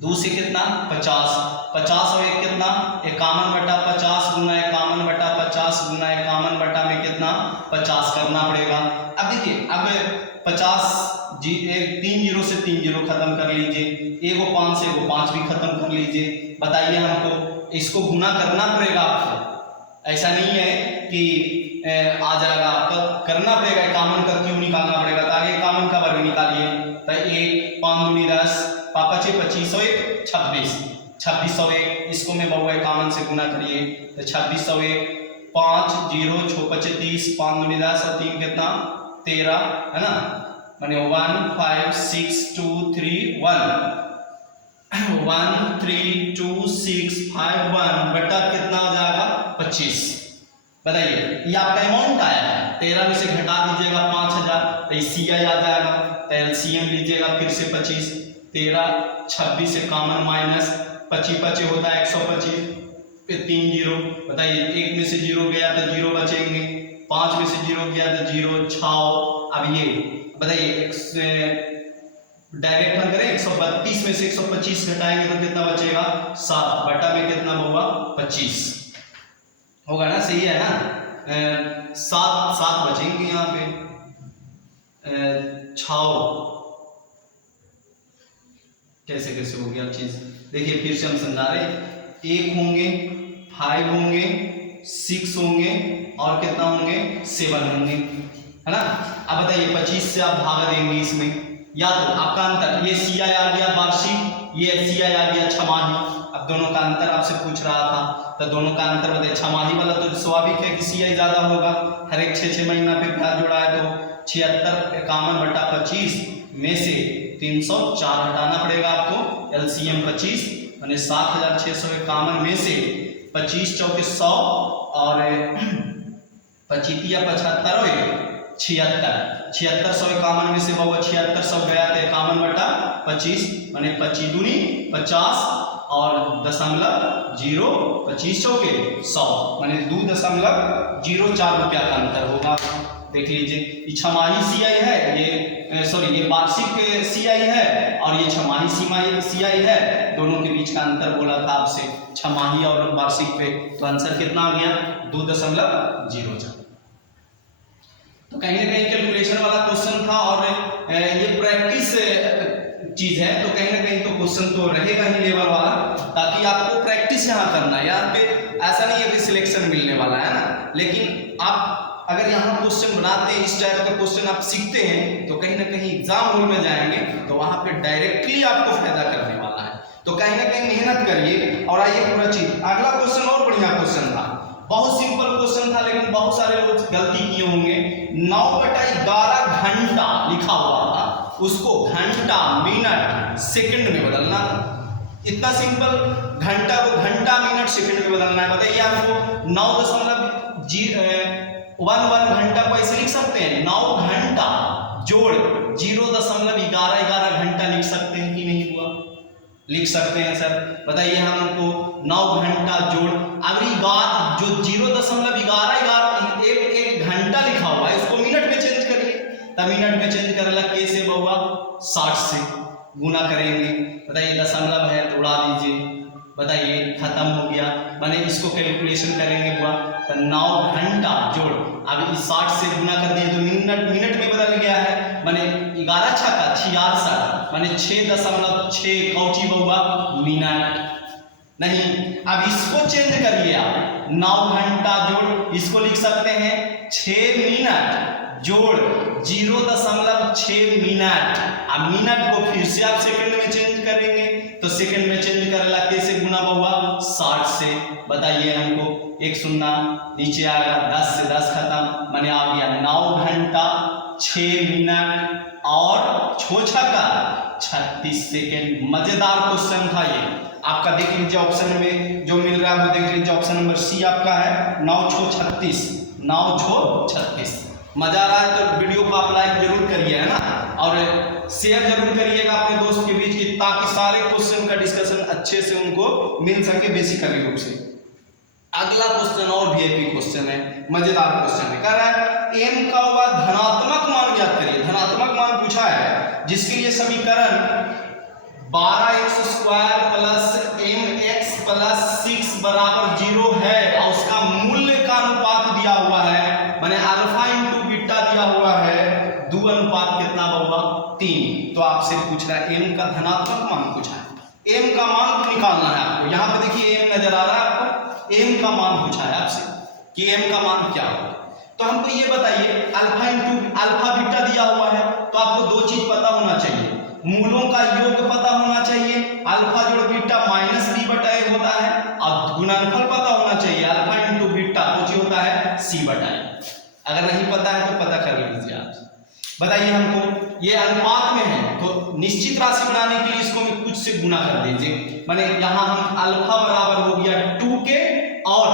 2 से कितना 50, 50 और 1 कितना 51/50 गुना 51/50 गुना 51 में कितना 50 करना पड़ेगा। अब देखिए अब 50 जी 3 0 से 3 0 खत्म कर लीजिए, एगो 5 से एगो 5 भी खत्म कर लीजिए। बताइए हमको इसको गुना करना पड़ेगा आपको, ऐसा नहीं है कि आ जाएगा, आपका करना पड़ेगा। 51 का क्यों निकालना पड़ेगा, तो आगे 51 का वर्ग निकालिए। तो 1 5 दूनी 10 पापा 25 और 1 26, 2601 इसको मैं बहुआ 51 से गुना करिए तो 2601 5 0 6 25 5 दूनी 10 और 3 कितना 13 है ना, माने 1 5 6 2 3 1 3 2 6 5 1 बटा कितना हो जाएगा 25। बताइए ये आपका अमाउंट आया है, 13 में से घटा दीजिएगा 5000 तो CI आ जाएगा। तो LCM लीजिएगा फिर से 25, 13 26 से कॉमन माइनस 25 होता है 125, फिर 3 0। बताइए 1 में से 0 गया तो 0 बचेंगे, 5 में से 0 गया तो 0 6। अब ये बताइए डायरेक्ट हम करें 132 में से 125 घटाएंगे तो कितना बचेगा 7 बटा में कितना होगा 25 होगा ना, सही है ना। 7 बचेंगे यहाँ पे 6 कैसे कैसे हो गया चीज। देखिए फिर से हम समझा रहे, 1 होंगे 5 होंगे 6 होंगे और कितना होंगे 7 होंगे, है ना। अब बताइए 25 से आप भाग देंगे इसमें, या तो आपका अंतर ये CI आ गया वार्षिक, ये CI आ गया छमाही। अब दोनों का अंतर आपसे पूछ रहा था, तो दोनों का अंतर बताइए। छमाही वाला तो स्वाभाविक है कि CI ज्यादा होगा, हर एक 6 महीना पे ब्याज जोड़ा है तो 76 51 बटा 25 में से 304 हटाना पड़ेगा आपको। LCM 25 माने 7651 में से 25 चौके 100 और 25 या 75 और 7651 में से बहुआ 7600 गया तो 51 बटा 25 माने 25 दूनी 50 और 0.25 चौके 100 माने 2.04 रुपया का अंतर होगा। देख लीजिए, ये छमाही सीआई है, ये सॉरी ये वार्षिक सीआई है और ये छमाही सीआई है। दोनों के बीच का अंतर बोला था आपसे छमाही और वार्षिक पे, तो आंसर कितना आ गया 2.04। तो कहीं ना कहीं कैलकुलेशन वाला क्वेश्चन था और ये प्रैक्टिस चीज है, तो कहीं ना कहीं तो क्वेश्चन तो रहेगा ही लेवल वाला, ताकि आपको प्रैक्टिस यहाँ करना है। यहाँ पे ऐसा नहीं है कि सिलेक्शन मिलने वाला है ना, लेकिन आप अगर यहाँ क्वेश्चन बनाते हैं, इस टाइप का क्वेश्चन आप सीखते हैं, तो कहीं ना कहीं एग्जाम हॉल में जाएंगे तो वहां पे डायरेक्टली आपको फायदा करने वाला है। तो कहीं ना कहीं मेहनत करिए और आइए पूरा चीज। अगला क्वेश्चन और बढ़िया क्वेश्चन था, बहुत सिंपल क्वेश्चन था, लेकिन बहुत सारे लोग गलती किए होंगे। 9/11 घंटा लिखा हुआ था, उसको घंटा, मिनट, सेकंड में बदलना था। इतना सिंपल, घंटा को घंटा, मिनट, सेकंड में बदलना है। बताइए आपको 9.11 घंटा को ऐसे लिख सकते हैं, 9 घंटा जोड़ 0.11 घंटा लिख सकते हैं कि नहीं हुआ? लिख सकते हैं सर। बताइए हमको 9 घंटा जोड़, अगर जो 0.11 एक घंटा लिखा हुआ है उसको मिनट में चेंज करिए, तब मिनट में चेंज करेला कैसे बउआ? 60 से गुना करेंगे। बताइए दशमलव है तो उड़ा दीजिए, बताइए खत्म हो गया। माने इसको कैलकुलेशन करेंगे बुआ तो 9 घंटा जोड़, अब इस 60 से गुना कर दिए तो मिनट में बदल गया है। माने 11 छक्का 66, माने 6.6 कौची बउआ? मिनट नहीं। अब इसको चेंज करिए आप, 9 घंटा जोड़, इसको लिख सकते हैं 6 मिनट जोड़ 0.6 मिनट। अब मिनट को फिर से आप सेकंड में चेंज करेंगे, तो सेकंड में चेंज करेला कैसे गुना बउआ? 60 से। बताइए हमको, एक शून्य नीचे आएगा, 10 से 10 खत्म, माने आ गया 9 घंटा 6 मिनट और 6 का 36 सेकेंड। मजेदार क्वेश्चन था ये आपका। देख लीजिए ऑप्शन में जो मिल रहा है वो देख लीजिए, ऑप्शन नंबर सी आपका है 9×6=36, 9×6=36। मजा आ रहा है तो वीडियो को आप लाइक जरूर करिए, है ना, और शेयर जरूर करिएगा अपने दोस्त के बीच की, ताकि सारे क्वेश्चन का डिस्कशन अच्छे से उनको मिल सके बेसिकली रूप से। अगला क्वेश्चन और वीआईपी क्वेश्चन है, मजेदार क्वेश्चन है। कह रहा है एम का धनात्मक मान ज्ञात करिए। धनात्मक मान पूछा है, जिसके लिए समीकरण 12x² प्लस mx प्लस 6 बराबर 0 है और उसका मूल्य का अनुपात दिया हुआ है, माने अल्फा इंटू बीटा दिया हुआ है, 2 अनुपात कितना बउआ? 3। तो आपसे पूछ रहा है m का धनात्मक मान पूछा है, m का मान निकालना है आपको। यहाँ पे देखिए m नजर आ रहा है आपको, m का मान पूछा है आपसे कि m का मान क्या होगा। तो हमको ये बताइए, अल्फा इंटू अल्फा बीटा दिया हुआ है, तो आपको दो चीज पता होना चाहिए, मूलों का योग पता होना चाहिए, अल्फा जोड़ बीटा -b/a होता है, और गुणनफल पता होना चाहिए, अल्फा इंटू बीटा कुछ होता है c/a। अगर नहीं पता है तो पता कर लीजिए आप। बताइए हमको, ये अनुपात में है तो निश्चित राशि बनाने के लिए इसको मैं कुछ से गुना कर दीजिए। माने यहाँ हम अल्फा बराबर हो गया 2 के और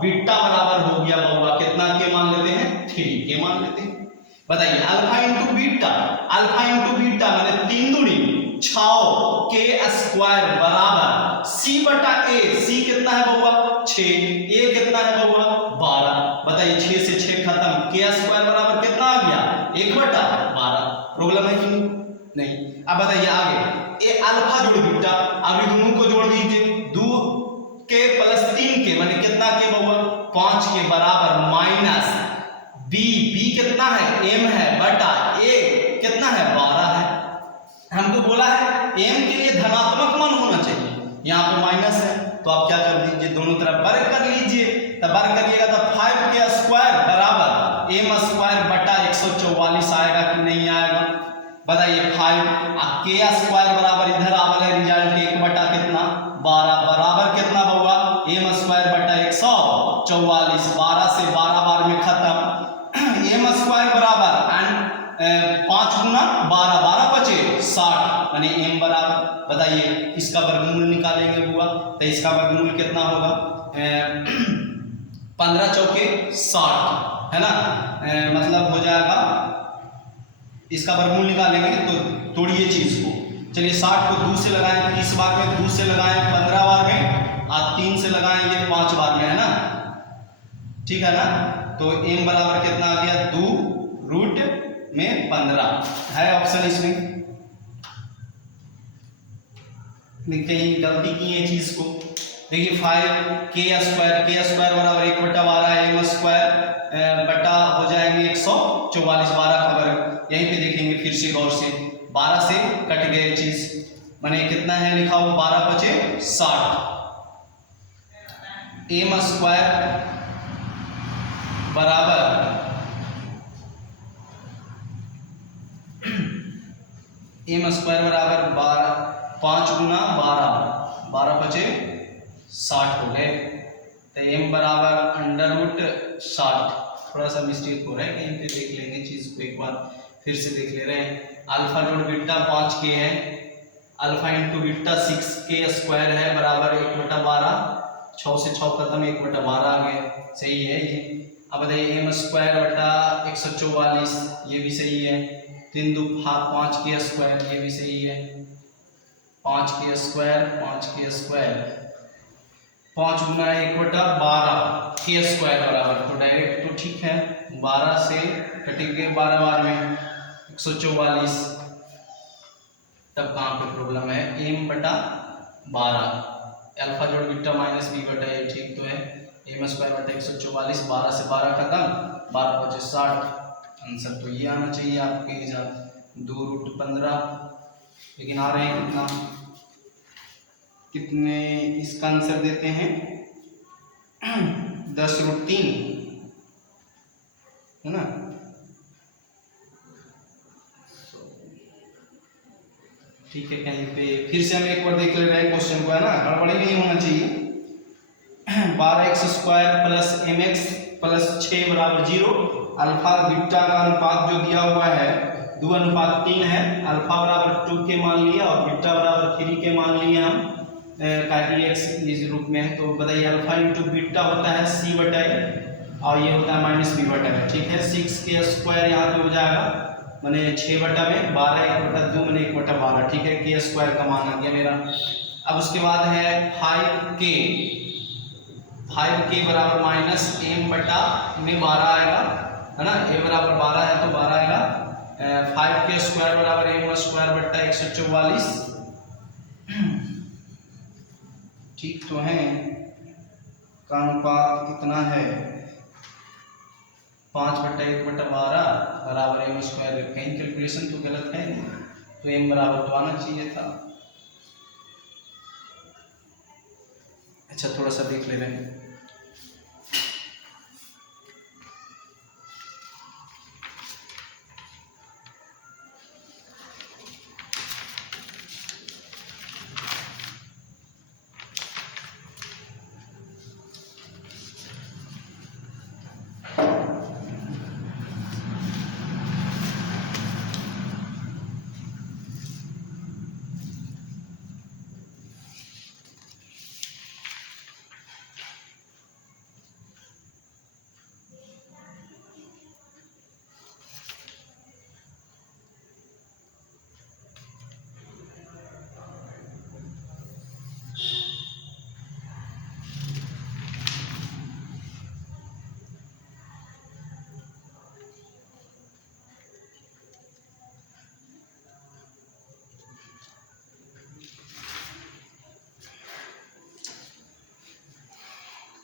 बीटा बराबर हो गया बउआ कितना के मान लेते हैं? 3 के मान लेते हैं। बताइए alpha into beta, alpha into beta माने 3 दूनी 6 के स्क्वायर बराबर c/a। c कितना है बउआ? 6, a कितना है बउआ? 12। बताइए 6 से 6 खत्म, के स्क्वायर बराबर कितना आ गया? 1/12। प्रॉब्लम है कि नहीं? अब बताइए आगे, ए अल्फा जोड़ बीटा, अभी दोनों को जोड़ दीजिए, 2 के प्लस 3 के माने कितना के बउआ? 5 के बराबर माइनस b, b कितना है? m है बटा a कितना है? 12 है। हमको बोला है m के लिए धनात्मक मान होना चाहिए, यहाँ पे माइनस है, तो आप क्या कर दीजिए, दोनों तरफ वर्ग कर लीजिए। तब वर्ग करिएगा तो 5 के स्क्वायर बराबर m² बटा 144 आएगा कि नहीं आएगा? बताइए 5 के स्क्वायर बराबर इधर आवल है रिजल्ट 1 बटा कितना? 12 बराबर कितना बउआ? m² बटा 144, 12 से 12 बार में खत्म। m² बराबर 5 गुना 12, 12 बचे 60, माने m बराबर, बताइए इसका वर्गमूल निकालेंगे बुआ, तो इसका वर्गमूल कितना होगा? 15 चौके 60 है ना, मतलब हो जाएगा, इसका वर्गमूल निकालेंगे तो तोड़िए चीज को, चलिए 60 को 2 से लगाएं 30 बार में, 2 से लगाएं 15 बार में, और 3 से लगाएं ये 5 बार में, है ना, ठीक है ना। तो m बराबर कितना आ गया, 2 रूट में 15 है ऑप्शन इसमें। कहीं गलती की है चीज को, देखिए 5k² बराबर 1/12 m स्क्वायर बटा हो जाएंगे 144, 12 का वर्ग, यहीं पे देखेंगे फिर से गौर से, 12 से कट गए चीज, माने कितना है लिखा हुआ 12 बचे 60, m स्क्वायर बराबर m स्क्वायर बराबर 12, 5 गुना 12, 12 बचे 60 हो गए, तो m बराबर √60, थोड़ा सा मिस्टेक हो रहा है कहीं पे, देख लेंगे चीज को एक बार फिर से देख ले रहे हैं। अल्फा जोड़ बीटा 5k है, अल्फा इंटू बीटा 6k² है बराबर 1/12, 6 से 6 खत्म, 1/12 आ गए, सही है ये। अब बताइए m स्क्वायर बटा 144, ये भी सही है, 3 2 5k², ये भी सही है, 5k², 5 गुना 1/12 k² बराबर, तो डायरेक्ट तो ठीक है, 12 से कटेंगे 12 बार में 144, तब कहाँ पे प्रॉब्लम है, m/12, अल्फा जोड़ बीटा माइनस b/a, ठीक तो है, m² बटा 144, 12 से 12 खत्म, 12 बचे 60, आंसर तो ये आना चाहिए आपके हिसाब 2√15, लेकिन आ रहे हैं कितना, कितने इसका आंसर देते हैं 10√3, है ना। ठीक है, कहीं पे फिर से हम एक बार देख ले रहे हैं क्वेश्चन को, है ना, गड़बड़ी नहीं होना चाहिए। 12x² प्लस mx प्लस 6 बराबर 0, अल्फा बीटा का अनुपात जो दिया हुआ है 2:3 है, अल्फा बराबर 2k मान लिया और बीटा बराबर 3k मान लिया हम, x इस रूप में है, तो बताइए अल्फा इंटू बीटा होता है c/a और ये होता है -b/a, ठीक है। 6k² यहाँ पे हो जाएगा, मैंने 6 में 12, 1/2 मैंने 1/12, ठीक है, k² का मान आ गया मेरा। अब उसके बाद है 5k बराबर माइनस m बटा में 12 आएगा, है ना, a बराबर 12 है तो 12 आएगा, 5k² बराबर m² बटा 144, ठीक तो है, का अनुपात कितना है 5/1/12 बराबर m², कहीं कैलकुलेशन तो गलत है, तो m बराबर तो आना चाहिए था। अच्छा, थोड़ा सा देख ले रहे हैं,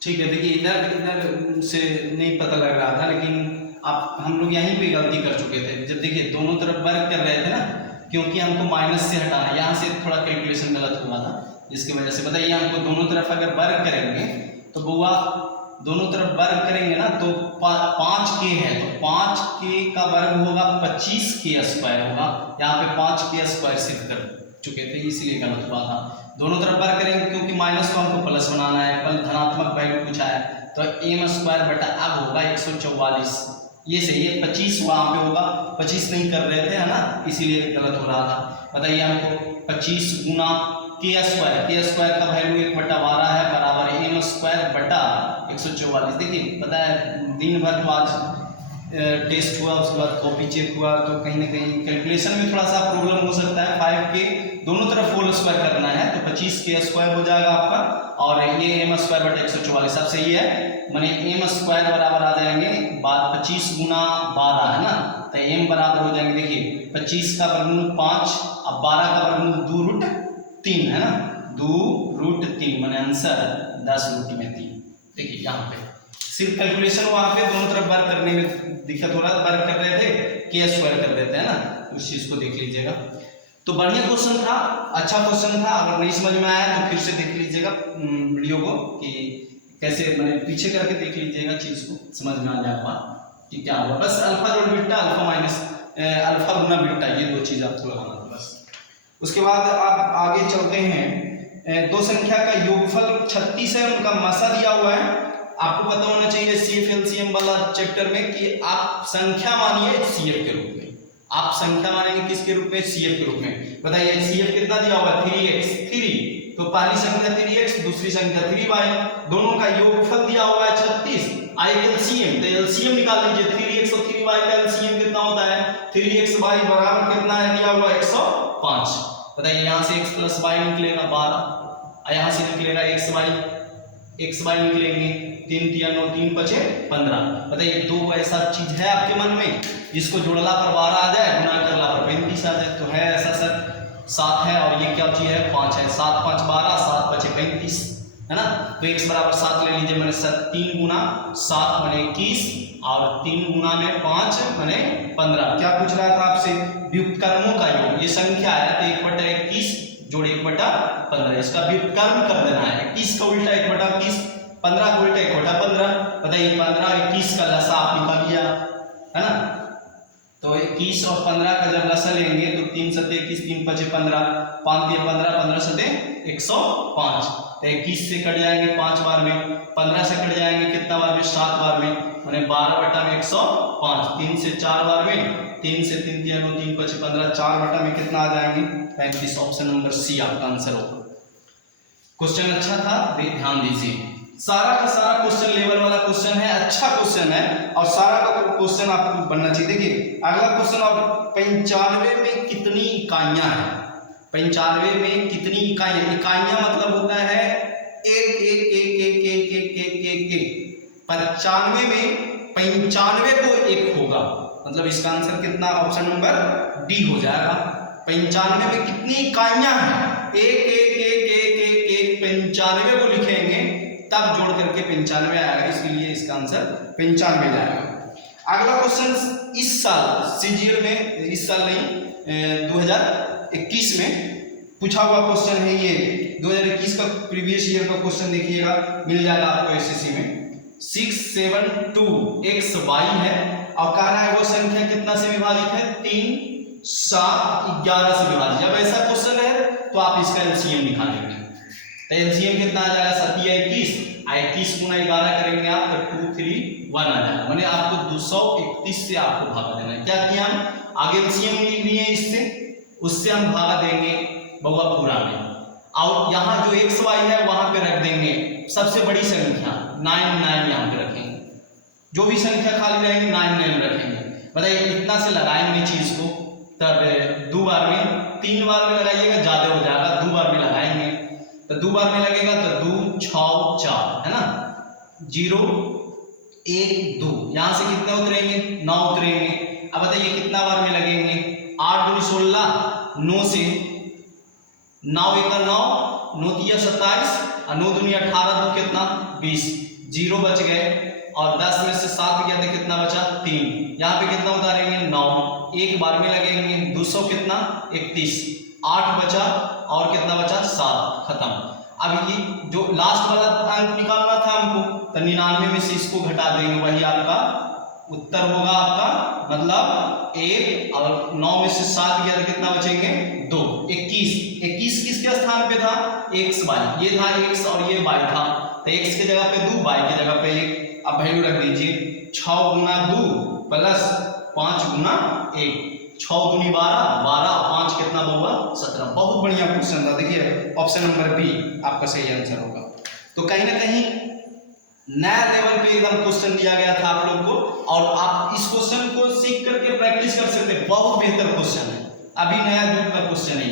ठीक है। देखिए इधर से नहीं पता लग रहा था, लेकिन आप हम लोग यहीं पे गलती कर चुके थे, जब देखिए दोनों तरफ वर्क कर रहे थे ना, क्योंकि हमको माइनस से हटाना, यहाँ से थोड़ा कैलकुलेशन गलत हुआ था, जिसकी वजह से बताइए हमको दोनों तरफ अगर वर्क करेंगे तो बुआ दोनों तरफ वर्ग करेंगे ना, तो 5k है तो 5k का वर्ग होगा 25k² होगा, यहाँ पे 5k² सिद्ध कर चुके थे, इसलिए गलत हुआ था। दोनों तरफ वर्ग करेंगे क्योंकि माइनस को हमको प्लस बनाना है, पल धनात्मक वैल्यू पूछा है, तो m² बटा अब होगा 144, ये सही है। 25 वहाँ पे होगा, 25 नहीं कर रहे थे, है ना, इसीलिए गलत हो रहा था। बताइए हमको 25 गुना k² का वैल्यू 1/12 है बराबर m² बटा 144। देखिए पता है दिन भर तो आज टेस्ट हुआ, उसके बाद कॉपी चेक हुआ, तो कहीं ना कहीं कैलकुलेशन में थोड़ा सा प्रॉब्लम हो सकता है। 5 के दोनों तरफ होल स्क्वायर करना है तो 25 के स्क्वायर हो जाएगा आपका, और ये एम स्क्वायर बटा 144 आप सही है, माने एम स्क्वायर बराबर आ जाएंगे 25 गुना 12 है ना, तो एम बराबर हो जाएंगे, देखिए 25 का वर्गमूल 5, अब 12 का वर्गमूल 2√3 है ना, 2√3 माने आंसर 10√3। देखिए यहाँ पे सिर्फ कैलकुलेशन वहाँ पे दोनों तरफ वर्क करने में दिक्कत हो रहा है, वर्क कर रहे थे के स्क्वायर कर देते हैं ना, उस चीज को देख लीजिएगा। तो बढ़िया क्वेश्चन था, अच्छा क्वेश्चन था, अगर नहीं समझ में आया तो फिर से देख लीजिएगा वीडियो को कि कैसे, मैंने पीछे करके देख लीजिएगा, चीज को समझ में आ जाएगा कि क्या हुआ। बस अल्फा जोड़ बीटा, अल्फा माइनस अल्फा गुना बीटा, ये दो चीज आपको लगाना था बस। उसके बाद आप आगे चलते हैं, दो संख्या का योगफल 36 है, उनका मासा दिया हुआ है। आपको पता होना चाहिए CF LCM वाला चैप्टर में कि आप संख्या मानिए CF के रूप में, आप संख्या मानेंगे किसके रूप में, CF के रूप में। बताइए CF कितना दिया हुआ है, 3x, 3, तो पहली संख्या 3x, दूसरी संख्या 3y, दोनों का योगफल दिया हुआ है 36। आई LCM, तो LCM निकाल लीजिए, 3x और 3y का LCM कितना होता है, 3xy बराबर कितना है दिया हुआ 105। बताइए यहाँ से x प्लस y निकलेगा 12, यहाँ से निकलेगा xy निकलेंगे, 3 3 9 3 5 15। बताइए दो ऐसा चीज है आपके मन में जिसको जोड़ला पर 12 आ जाए, गुणा करला पर 35 आ जाए, तो है ऐसा सर 7 है, और ये क्या चीज है 5 है, 7 5 12, 7 5 35 है ना, तो x बराबर 7 ले लीजिए, मैंने 3 गुना 7 माने 21, और 3 गुना में 5 माने 15। क्या पूछ रहा था आपसे, व्युत्क्रमों का योग, ये संख्या है तो 1/21 जोड़ 1/15, इसका व्युत्क्रम कर देना है, 21 का उल्टा 1/21, 15 का उल्टा 1/15। बताइए 15 और 21 का लसा आप निकाल लिया है ना, तो 21 और 15 का जब लसा लेंगे तो 3 7 21, 3 5 15, 5 3 15, 15 7 105, तो 21 से कट जाएंगे 5 बार में, 15 से कट जाएंगे कितना बार में, 7 बार में, माने 12/105, 3 से 4 बार में, 3 से 3 3 9 3 5 15, 4 बटा में कितना आ जाएंगे 35। ऑप्शन नंबर सी आपका आंसर होगा। क्वेश्चन अच्छा था, ध्यान दीजिए, सारा का सारा क्वेश्चन लेवल वाला क्वेश्चन है, अच्छा क्वेश्चन है, और सारा का क्वेश्चन आपको बनना चाहिए। देखिए अगला क्वेश्चन, और 95 में कितनी इकाइयां हैं, 95 में कितनी इकाइयां, इकाइयां मतलब होता है एक एक एक एक एक एक एक एक एक, 95 में 95 को एक होगा, मतलब इसका आंसर कितना, ऑप्शन नंबर डी हो जाएगा। 95 में कितनी इकाइयां हैं, एक एक एक एक एक एक 95 को लिखेंगे तब जोड़ करके 95 आएगा, इसलिए इसका आंसर 95 जाएगा। अगला क्वेश्चन इस साल CGL में, इस साल नहीं 2021 में पूछा हुआ क्वेश्चन है, ये 2021 का प्रीवियस ईयर का क्वेश्चन देखिएगा, मिल जाएगा आपको SSC में। 672xy है, और कह रहा है वो संख्या कितना से विभाजित है, 3 7 11 से विभाजित। जब ऐसा क्वेश्चन है तो आप इसका LCM निकालेंगे, तो LCM कितना आ जाएगा, 7 या 21, 21 गुना 11 करेंगे आप तो 231 आ जाएगा, माने आपको 231 से आपको भागा देना है। क्या किया हम, आगे LCM लिए इससे, उससे हम भागा देंगे बहुआ पूरा में, और यहाँ जो xy है वहां पे रख देंगे सबसे बड़ी संख्या 9 यहाँ पे रखेंगे, जो भी संख्या खाली रहेंगे 9 रखेंगे। बताइए इतना से लगाएंगे चीज को, तब 2 बार में, 3 बार में लगाइएगा ज्यादा हो जाएगा, 2 बार में लगाएंगे तो 2 बार में लगेगा तो 2 6 4 है ना, 0 1 2, यहाँ से कितने उतरेंगे 9 उतरेंगे। अब बताइए कितना बार में लगेंगे, 8 दूनी 16, 9 से 9 1 9, 9 3 27, और 9 दूनी 18, 2 कितना 20, 0 बच गए, और 10 में से 7 गया तो कितना बचा 3, यहाँ पे कितना उतारेंगे 9, एक बार में लगेंगे 200 कितना 31, 8 बचा, और कितना बचा 7, खत्म। अब ये जो लास्ट वाला अंक निकालना था हमको, तो 99 में से इसको घटा देंगे, वही आपका उत्तर होगा आपका, मतलब 1, और 9 में से 7 गया तो कितना बचेंगे 2, 21 किसके स्थान पे था, xy, ये था x और ये y था, तो x के जगह पे 2, y की जगह पे 1। अब वैल्यू रख दीजिए, 6 गुना 2 प्लस 5 गुना 1, 6 दूनी 12, 12 5 कितना हुआ 17। बहुत बढ़िया क्वेश्चन था, देखिए ऑप्शन नंबर बी आपका सही आंसर होगा। तो कहीं ना कहीं नया लेवल पे एकदम क्वेश्चन दिया गया था आप लोग को, और आप इस क्वेश्चन को सीख करके प्रैक्टिस कर सकते हैं। बहुत बेहतर क्वेश्चन है, अभी नया युग का क्वेश्चन है।